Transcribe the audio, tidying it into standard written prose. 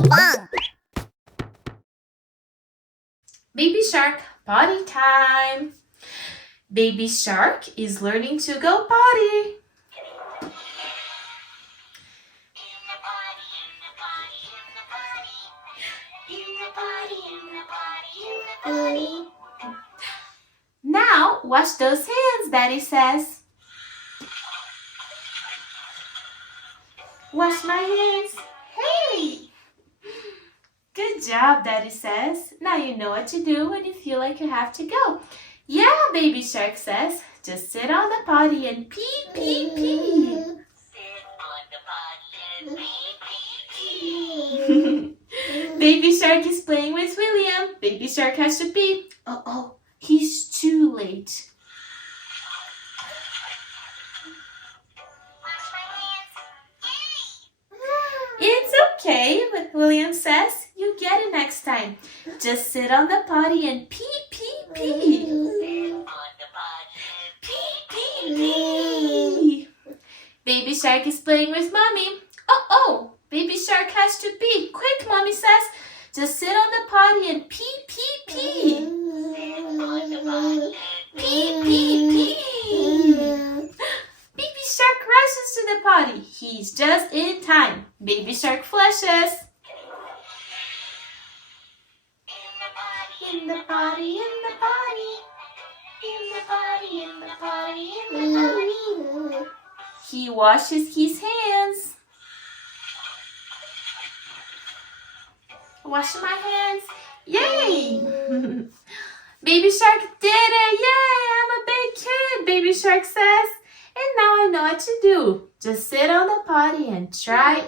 Pinkfong. Baby shark, potty time. Baby shark is learning to go potty. Now wash those hands, Daddy says. Wash my hands. Hey! Good job, Daddy says. Now you know what to do when you feel like you have to go. Yeah, Baby Shark says. Just sit on the potty and pee, pee, pee. Sit on the potty and pee, pee, pee. Baby Shark is playing with William. Baby Shark has to pee. Uh-oh, he's too late. It's okay, William says. You get it next time. Just sit on the potty and pee, pee, pee. Sit on the potty and Pee, pee, pee. Baby Shark is playing with Mommy. Oh, Baby Shark has to pee. Quick, Mommy says. Just sit on the potty and pee, pee, pee. sit on the potty and Pee, pee, pee. Baby Shark rushes to the potty. He's just in time. Baby Shark flushes. in the potty, in the potty, in the potty, in the potty, in the potty. He washes his hands. Wash my hands. Yay! Baby Shark did it! Yay! I'm a big kid, Baby Shark says. And now I know what to do. Just sit on the potty and try.